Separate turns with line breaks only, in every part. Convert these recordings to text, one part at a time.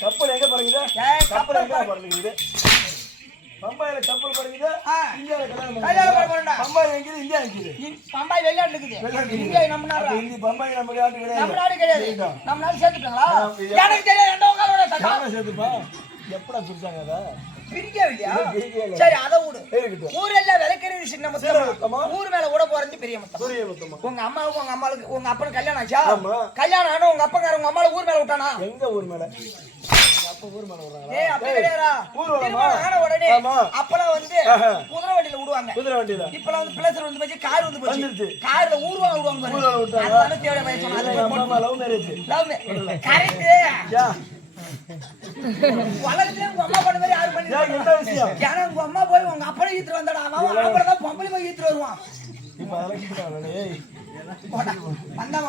கப்பல் எங்க பறக்குது கப்பல் எங்க பறக்குது பம்பாயில கப்பல் பறக்குது இந்தியால கல்யாணம்
கல்யாணம்
பம்பாய் எங்கிது இந்தியா எங்கிது
பம்பாய் வெளிநாட்டு இருக்குது இந்தியா நம்ம நாடு
இந்தி பம்பாய் நம்ம நாட்டு கிடையாது
நம்ம நாடு கிடையாது நம்ம நாடு சேர்த்துட்டாங்களா எனக்கு தெரியாது எந்த உட்காரோட சட்டம்
சேர்த்துப்பா எப்படா பிரிச்சாங்க அதை
பிரிக்கவில்லையா
பிரிக்கவே இல்லை.
சரி அதை விடு
இருக்கட்டும்
ஊரெல்லாம் சின்ன
சின்ன
முத்தம்?
முத்தமா?
ஊர் மேல கூட போறது பெரிய முத்தம். உங்க அம்மாவுக்கு உங்க அம்மாவுக்கு உங்க அப்பனுக்கு கல்யாணம் ஆச்சா?
ஆமா.
கல்யாணம் ஆனா உங்க அப்பங்கார உங்க அம்மால ஊர் மேல விட்டானா?
எங்க ஊர் மேல.
அப்பெல்லாம் வந்து. குதிரை வண்டியில விடுவாங்க.
குதிரை வண்டியில
இப்பெல்லாம் வந்து பிளஸர் வந்து போச்சு கார் வந்து போச்சு. கார்ல ஊர்வா விடுவாங்க பாரு. உலகத்திலே உங்க அம்மா பண்ண மாதிரி யாரும் பண்ணி
யா, என்ன விஷயம்?
ஏன்னா உங்க அம்மா போய் உங்க அப்பனை ஈத்துட்டு வந்தாடா. அவன் அப்புறம் தான் பொம்பளை போய் ஈத்துட்டு வருவான்.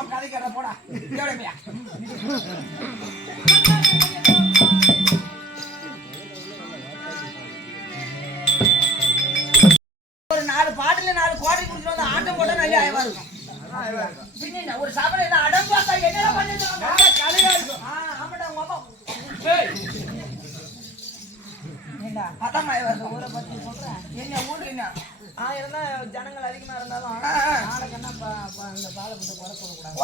கதை கேட்ட போடா. ஒரு நாலு பாட்டுல நாலு கோட்டை குடிச்சிட்டு வந்து ஆட்டம் போட்டா நல்ல ஆயவா இருக்கும். ஒரு சபையில என்ன அடம் பார்த்தா என்னடா பண்ணிட்டு கலையா இருக்கும் ஆ, ஆமாடா உங்க அம்மா என்ன ஊரை என்ன ஆயிரம் தான் ஜனங்கள் அதிகமா இருந்தாலும் நாளைக்கு என்ன பா- பா- இந்த பாலப்பட்டு? குறை சொல்லக்கூடாது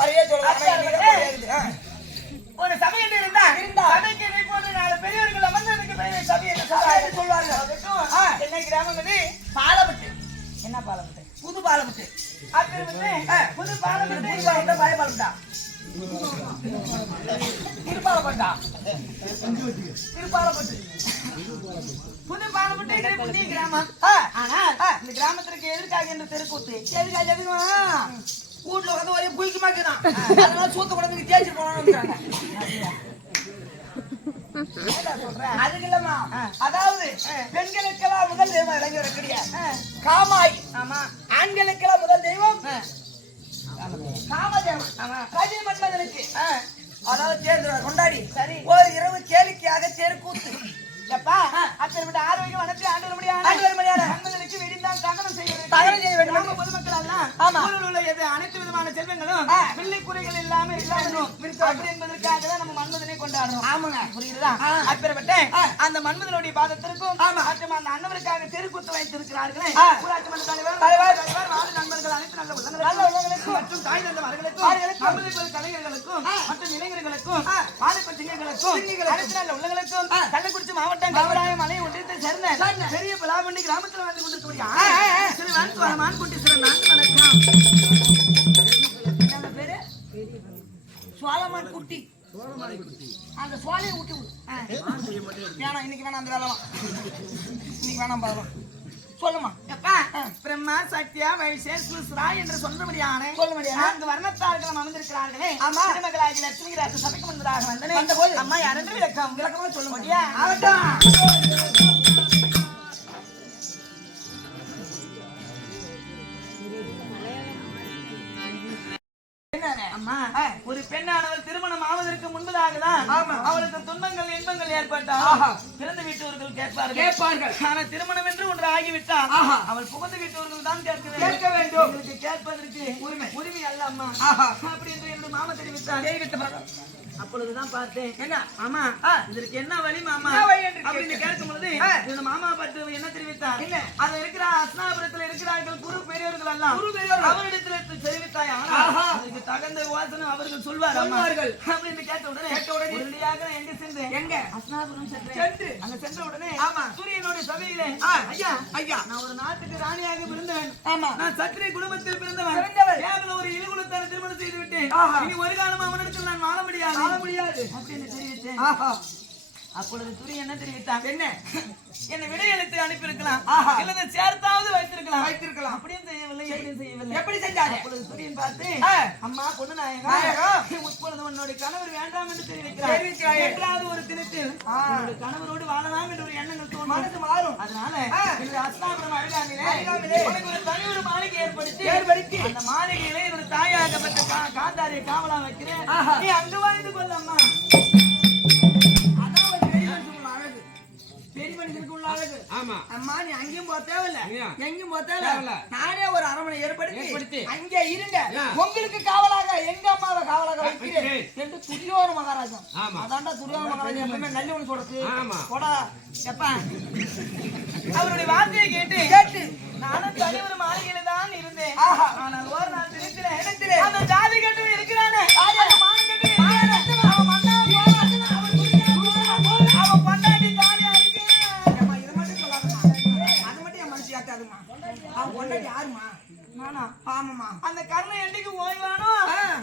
ஒரு சபையில் இருந்தா இருந்தா சபைக்கு இதை போன்ற நாலு பெரியவர்கள் அமர்ந்ததுக்கு பெரிய சபை என்ன சபை சொல்வார்கள் என்ன கிராமங்களே பாலப்பட்டு. என்ன பாலப்பட்டு புது பாலப்பட்டு. புது பாலப்பட்டு. புது பாலப்பட்டா. திருப்பாலப்பட்டா திருப்பாலப்பட்டு புது பாலப்பட்டு இது புதிய கிராமம். ஆனால் இந்த கிராமத்திற்கு எதிர்க்காக என்ற தெருக்கூத்து? எதிர்க்காக எதுவா வீட்டுல உட்காந்து ஒரே புளிக்கு மாக்குதான். அதனால சூத்த குழந்தைக்கு தேய்ச்சி போனான்னு அதுக்கு இல்லம்மா. அதாவது பெண்களுக்கெல்லாம் முதல் தெய்வம் இளைஞருக்குரிய காமாய். ஆமா. ஆண்களுக்கெல்லாம் முதல் தெய்வம் காமதேவன் ஆமா. கஜி மன்மதனுக்கு. அதாவது தேர்தல் கொண்டாடி. சரி. ஒரு இரவு கேளிக்கையாக தெருக்கூத்து எப்பா? அப்பேற்பட்ட ஆரோக்கியம் வனத்தை ஆண்டு வர முடியாது ஆண்டு வர முடியாது மன்மதனுக்கு வெடிந்தான் தகனம் செய்ய வேண்டும் தகனம் செய்ய வேண்டும். பொதுமக்கள் எல்லாம் ஆமா ஊரில் உள்ள எது அனைத்து விதமான செல்வங்களும் பிள்ளை குறைகள் இல்லாம இல்லாமலும் அப்படி என்பதற்காக தான் நம்ம மன்மதனை கொண்டாடுறோம். ஆமாங்க. புரியுதா? அப்பேற்பட்ட அந்த மன்மதனுடைய பாதத்திற்கும் மற்றும் அந்த அண்ணவருக்காக தெருக்கூத்து வைத்திருக்கிறார்களே. ஊராட்சி மன்ற தலைவர் தலைவர். நாடு நண்பர்கள் அனைத்து நல்ல உள்ளங்கள் நல்ல உள்ளங்களுக்கும். மற்றும் தாய் தந்த அமிர்தங்கள் கலைஞர்களுக்கும் மற்றும் இளைஞர்களுக்கும் ஆணைப்பட்டிகளுக்கும் அனைத்து நல்ல உள்ளங்களுக்கும் கள்ளக்குறிச்சி மாவட்டம் கவராய மலை ஒன்றியத்தை சேர்ந்த பெரிய பிளாவண்டி கிராமத்தில் வந்து கொண்டிருக்கக்கூடிய சிறு மான் மான்குட்டி சிறு நான்கு வணக்கம். சோழமான் குட்டி. அந்த சோழையை விட்டு. வேணாம் இன்னைக்கு வேணாம் அந்த வேலைலாம் இன்னைக்கு வேணாம் பாருங்க சொல்லுமா எப்பா பிரம்மா சத்யா வைசேஷ் சுஸ்ரா என்று சொல்லும்படியான சொல்லும்படியான நான்கு வர்ணத்தார்களும் அமர்ந்திருக்கிறார்களே. ஆமா. திருமகளாகி லட்சுமி ராஜ சபைக்கு முன்பதாக வந்தனே. வந்த போது. அம்மா யாரென்று விளக்கம் விளக்கமா சொல்ல முடியா ஆகட்டும். ஒரு பெண்ணானவள் திருமணம் ஆவதற்கு முன்பதாக தான் அவளுக்கு துன்பங்கள் இன்பங்கள் ஏற்பட்டால் பிறந்த வீட்டவர்கள் கேட்பார்கள். கேட்பார்கள். ஆனா திருமணம் என்று ஒன்று ஆகிவிட்டால் அவள் புகுந்த வீட்டவர்கள் தான் கேட்க கேட்க வேண்டும். உங்களுக்கு கேட்பதற்கு உரிமை. உரிமை அல்ல அம்மா. அப்படி என்று என்னுடைய மாமா தெரிவித்தார். தெரிவித்த அப்பொழுதுதான் பார்த்தேன். என்ன? ஆமா இதற்கு என்ன வழி மாமா? அப்படின்னு கேட்கும் பொழுது இந்த மாமா பட்டு என்ன தெரிவித்தார்? என்ன? அது இருக்கிற அஸ்னாபுரத்தில் இருக்கிறார்கள் குரு பெரியவர்கள் எல்லாம். குரு பெரியவர்கள் அவரிடத்தில் தெரிவித்தாய் ஆனா அதுக்கு தகுந்த யோசனை அவர்கள் சொல்வார் சொல்வார்கள். அப்படின்னு கேட்ட உடனே கேட்ட உடனே உடனடியாக எங்க சென்றேன்? எங்க? அஸ்னாபுரம் சென்று. அங்க சென்ற உடனே ஆமா. சூரியனுடைய சபையிலே ஐயா ஐயா. நான் ஒரு நாட்டுக்கு ராணியாக பிறந்தவன். ஆமா. நான் சத்திரிய குடும்பத்தில் பிறந்தவன். கேவலம் ஒரு இழுகுலத்தான திருமணம் செய்து விட்டேன். இனி ஒரு காலம் அவனிடத்தில் நான் வாழ முடியாது. வாழ முடியாது. அப்படின்னு தெரிவித்தேன். அப்பொழுது துரி என்ன தெரிவித்தான்? என்ன? என்னை விடை எழுத்து அனுப்பியிருக்கலாம். இல்லது சேர்த்தாவது வைத்திருக்கலாம். வைத்திருக்கலாம். அப்படியும் செய்யவில்லை எப்படியும் செய்யவில்லை. எப்படி செஞ்சாங்க அப்பொழுது துரியன் பார்த்து அம்மா பொண்ணு நாயகம் இப்பொழுது உன்னுடைய கணவர் வேண்டாம் என்று தெரிவிக்கிறார். என்றாவது ஒரு தினத்தில் உன்னுடைய கணவரோடு வாழலாம் என்று ஒரு எண்ணங்கள் தோணும் மனசு மாறும். அதனால இந்த அஸ்தாபுரம் உனக்கு ஒரு தனி ஒரு மாளிகை ஏற்படுத்தி ஏற்படுத்தி. அந்த மாளிகையிலே ஒரு தாயாகப்பட்ட காந்தாரியை காவலா வைக்கிறேன். நீ அங்கு வாழ்ந்து கொள்ளம்மா அதான் ஒரு பெரிய மனுஷன் அழகு பெரிய
மனுஷனுக்கு உள்ள அழகு
ஆமா
அம்மா நீ அங்கேயும் போக தேவையில்ல
ஏன்?
எங்கேயும் போக
தேவையில்ல.
தேவையில்ல நானே ஒரு அரமனை
ஏற்படுத்தி.
ஏற்படுத்தி அங்கே இருங்க
ஏன்?
உங்களுக்கு காவலாக எங்க அம்மாவை காவலாக வைக்கிறேன். என்று மகாராஜன்
ஆமா.
அதான்டா துரியோன மகாராஜன் எப்பவுமே நல்லவனு சொல்றது
ஆமா.
போடா எப்பா
அவருடைய வார்த்தையை கேட்டு
கேட்டு
நானும் தனி ஒரு மாளிகையில தான் இருந்தேன். ஆனால் ஒரு நாள் தினத்திலே. அந்த ஜாதி கட்டு அந்த கர்ணன் என்னைக்கு ஓய்வானோ.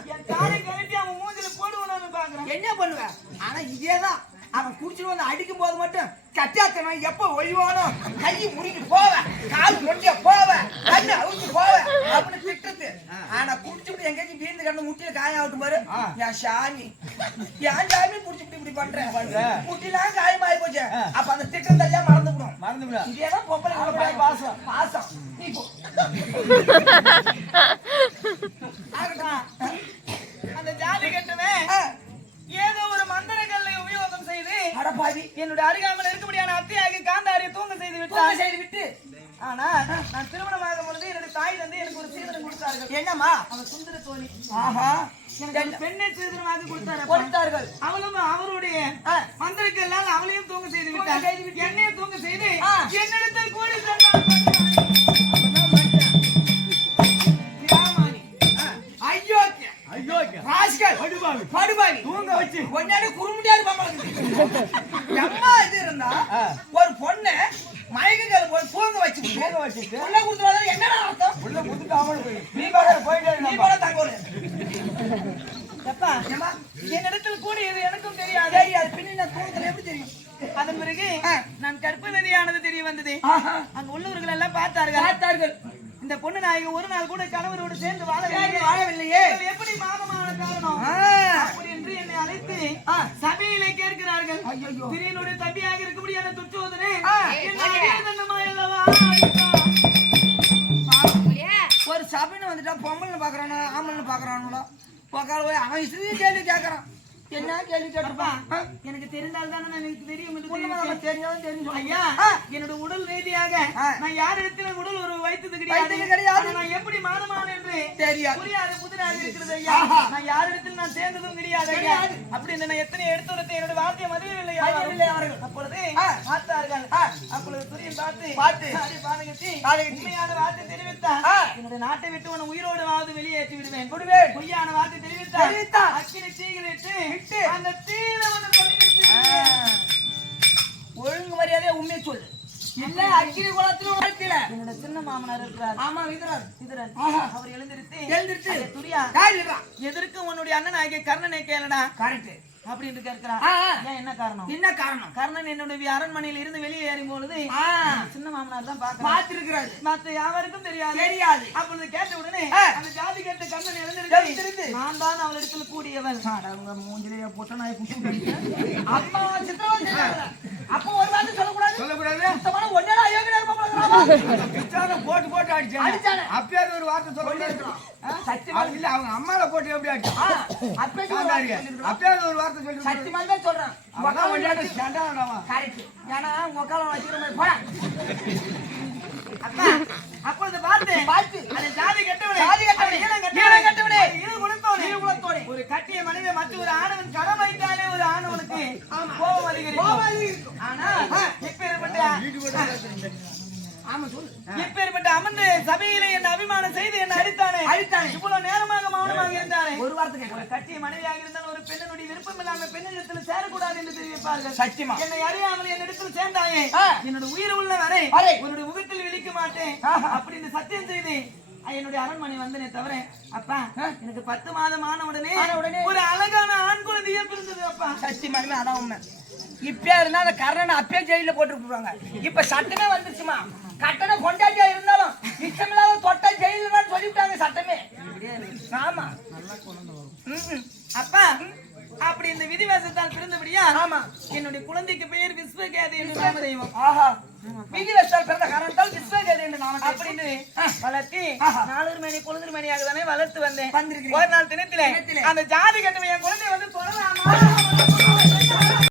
என் தாரை கழட்டி அவன் மூஞ்சில போடுவானு பாக்குறேன்.
என்ன பண்ணுவ? ஆனா இதேதான். அவன் குடிச்சிட்டு வந்து அடிக்கும் போது மட்டும் கட்டாத்தனம் எப்ப ஒழிவானோ? கை முடிக்கிட்டு போவ. கால் முடிஞ்ச போவ. கண்ணு அவுத்து போவ. அப்படின்னு திட்டுறது. ஆனா குடிச்சுட்டு எங்கேயும் வீந்து கண்ணு முட்டியில காயம் பாரு. என் சாமி. என் சாமி குடிச்சுட்டு இப்படி பண்றேன் முட்டிலாம் காயமாயி போச்சு. அப்ப அந்த திட்டம் எல்லாம் மறந்துவிடும்.
மறந்து விட
இதேதான் பொம்பளை பாசம். பாசம். ஆகட்டும்.
அந்த ஜாதி ஏதோ ஒரு மந்திரங்களை உபயோகம் செய்து என்னுடைய அருகாமல் இருக்கும்படியான அத்தையாகி காந்தாரியை தூங்க செய்து
விட்டு.
ஆனா நான் திருமணமாகும் பொழுது என்னுடைய தாய் வந்து எனக்கு ஒரு சீதனம் கொடுத்தார்கள்.
என்னம்மா?
அவன் சுந்தர தோழி.
ஆஹா.
எனக்கு பெண்ணை சீதனமாக கொடுத்தாரு
கொடுத்தார்கள்.
அவளும் அவருடைய. மந்திரக்கெல்லாம் அவளையும் தூங்க செய்து விட்டார்.
விட்டு.
என்னையும் தூங்க செய்து. என்னிடத்தில் கூடி
ராஸ்கல்.
படுபாவி.
படுபாவி.
தூங்க வச்சு.
கொஞ்ச நேரம் குறுமுட்டியா இருப்பான் போல இருக்குது. எம்மா இது இருந்தா ஒரு பொண்ணு மயக்கங்கள் போய் தூங்க வச்சு
தூங்க வச்சுட்டு
உள்ள கொடுத்துருவாங்க என்னடா அர்த்தம்
உள்ள நீ பக்கம் போயிட்டே
நீ தங்கோடு
எப்பா
ஏம்மா
என்னிடத்தில் கூடியது எனக்கும் தெரியாது
தெரியாது பின்ன நான் தூங்கத்துல எப்படி தெரியும்
அதன் பிறகு. நான் கற்பவதியானது தெரிய வந்தது. அங்க உள்ளவர்கள் எல்லாம் பார்த்தார்கள்
பார்த்தார்கள்
இந்த பொண்ணு நாயகி ஒரு நாள் கூட கணவரோடு சேர்ந்து வாழ
சேர்ந்து வாழவில்லையே.
எப்படி மாதமான காரணம் என்று என்னை அழைத்து. சபையிலே கேட்கிறார்கள். திரியனுடைய தம்பியாக துச்சோதனே அல்லவா
ஒரு சபைன்னு வந்துட்டா பொம்பளைன்னு பாக்குறானோ ஆம்பளைன்னு பாக்குறானுங்களோ உக்கால போய் அவன் இஷ்டத்தையும் கேள்வி கேட்கறான் என்ன கேள்வி கேட்டிருப்பான் ஆ?
எனக்கு தெரிந்தால் தானே எனக்கு தெரியும்
தெரியும் சொல்லுங்க.
ஐயா. என்னோட உடல் ரீதியாக. நான் யார் இடத்துல உடல் ஒரு வைத்தது கிடையாது
கிடையாது.
நான் எப்படி மாதமான என்று
தெரியாது.
புரியாது புதிராக இருக்கிறது ஐயா. நான் யார் இடத்தில் நான் சேர்ந்ததும் கிடையாது ஐயா. அப்படி நான் எத்தனை எடுத்துரைத்து என்னோட வார்த்தையை மதியவில்லை
மதியவில்லை அவர்கள்.
அப்பொழுது. பார்த்தார்கள். அப்பொழுது துரியன் பார்த்து
பார்த்து.
பாதகத்தி. உண்மையான வார்த்தை தெரிவித்தார்
ஆ.
என்னுடைய நாட்டை விட்டு உன உயிரோடு வெளியேற்றி விடுவேன்
விடுவேன்.
பொய்யான வார்த்தை தெரிவித்தார். அக்கினி தீயிலிட்டு
விட்டு.
அந்த தீர
அக்கினி குளத்துல வாழ்க்கையில.
என்னோட சின்ன மாமனார் இருக்கிறார்.
ஆமா
இதரன்
ஆஹா.
அவர் எழுந்திருத்து
எழுந்திருத்து.
"ஐயா, துரியா எதற்கு உன்னுடைய அண்ணன் ஆகிய கர்ணனை கேளடா.
கரெக்ட்
அப்படின்னு. ஏன் என்ன காரணம்?
என்ன காரணம்?
கர்ணன் என்னுடைய அரண்மனையில் இருந்து வெளியே ஏறும் பொழுது சின்ன மாமனார் தான் பாக்குறான்
பார்த்திருக்கிறாரு.
மத்த யாவருக்கும் தெரியாது.
தெரியாது.
அப்பொழுது கேட்ட உடனே. அந்த ஜாதி கேட்ட கர்ணன். எழுந்திருக்கு நான் தான் அவளிடத்தில் கூடியவன்
அவங்க மூஞ்சிலேயே புட்ட நாய் அம்மா செய்றாங்க. அப்ப ஒரு வார்த்தை சொல்லக்கூடாது?
சொல்லக்கூடாது?
சுத்தமான ஒன்னேடா
போட்டு போட்டு அடிச்சாங்க. ஒரு வார்த்தை
சத்தியமா?
இல்ல அவங்க அம்மால போட்டு எப்படி அடிச்சான்
ஆ, அப்பே சொல்ல
காந்தாரியா. அப்பயாவது ஒரு வார்த்தை சொல்லி
சத்தியமா தான் சொல்றேன் கரெக்ட் ஏன்னா உங்க உக்கால வச்சுக்கிற மாதிரி. போடா.
அப்பா, அப்பொழுது பார்த்தேன்
பார்த்து.
அந்த ஜாதி கெட்டவனே.
ஜாதி கெட்டவனே.
குலத்தோனே.
குலத்தோனே.
ஒரு கட்டிய மனிதன் மற்ற ஒரு ஆணவன் கரம் வைத்தாலே ஒரு ஆணவனுக்கு கோபம்
கோபம்
அதிகரிக்கும். ஆனா
சொல்லு
இப்பேற்பட்ட அமர்ந்து சபையிலே என்ன அபிமானம் செய்து என்ன அடித்தானே?
அடித்தானே.
இவ்வளவு நேரமாக மௌனமாக இருந்தானே?
ஒரு வார்த்தை கேட்கல
ஒரு கட்டிய மனைவியாக இருந்தால் ஒரு பெண்ணினுடைய விருப்பம் இல்லாம பெண்ணிடத்தில் சேரக்கூடாது என்று தெரிவிப்பார்கள்.
சத்தியமா.
என்னை அறியாமல் என்னிடத்தில் சேர்ந்தாயே. என்னோட உயிர் உள்ள வரை. உன்னுடைய முகத்தில் விழிக்க மாட்டேன். அப்படின்னு சத்தியம் செய்து. என்னுடைய அரண்மனை வந்தனே தவிர அப்பா எனக்கு பத்து மாதம் ஆன உடனே. ஒரு அழகான ஆண் குழந்தையே பிறந்தது அப்பா.
சத்தியமாலுமே அதான் உண்மை. இப்ப இருந்தா அந்த கர்ணனை அப்பயே ஜெயில போட்டுருப்பாங்க இப்ப சட்டமே வந்துருச்சுமா கட்டண கொண்டாட்டியா இருந்தாலும் இஷ்டமில்லாத தொட்டா ஜெயில சொல்லிவிட்டாங்க சட்டமே ஆமா.
அப்பா அப்படி இந்த விதிவாசத்தால் பிறந்தபடியா
ஆமா.
என்னுடைய குழந்தைக்கு பெயர் விஸ்வகேதை என்று நாம தெய்வம்
ஆஹா விதி வச்சால் பிறந்த காரணத்தால் விஸ்வகேதை என்று நாம
அப்படின்னு வளர்த்தி. நாலூறு மணி குழந்தை மணியாக தானே வளர்த்து வந்தேன். ஒரு நாள் தினத்திலே
தினத்திலே.
அந்த ஜாதி கட்டுமை என் குழந்தை வந்து சொல்லலாமா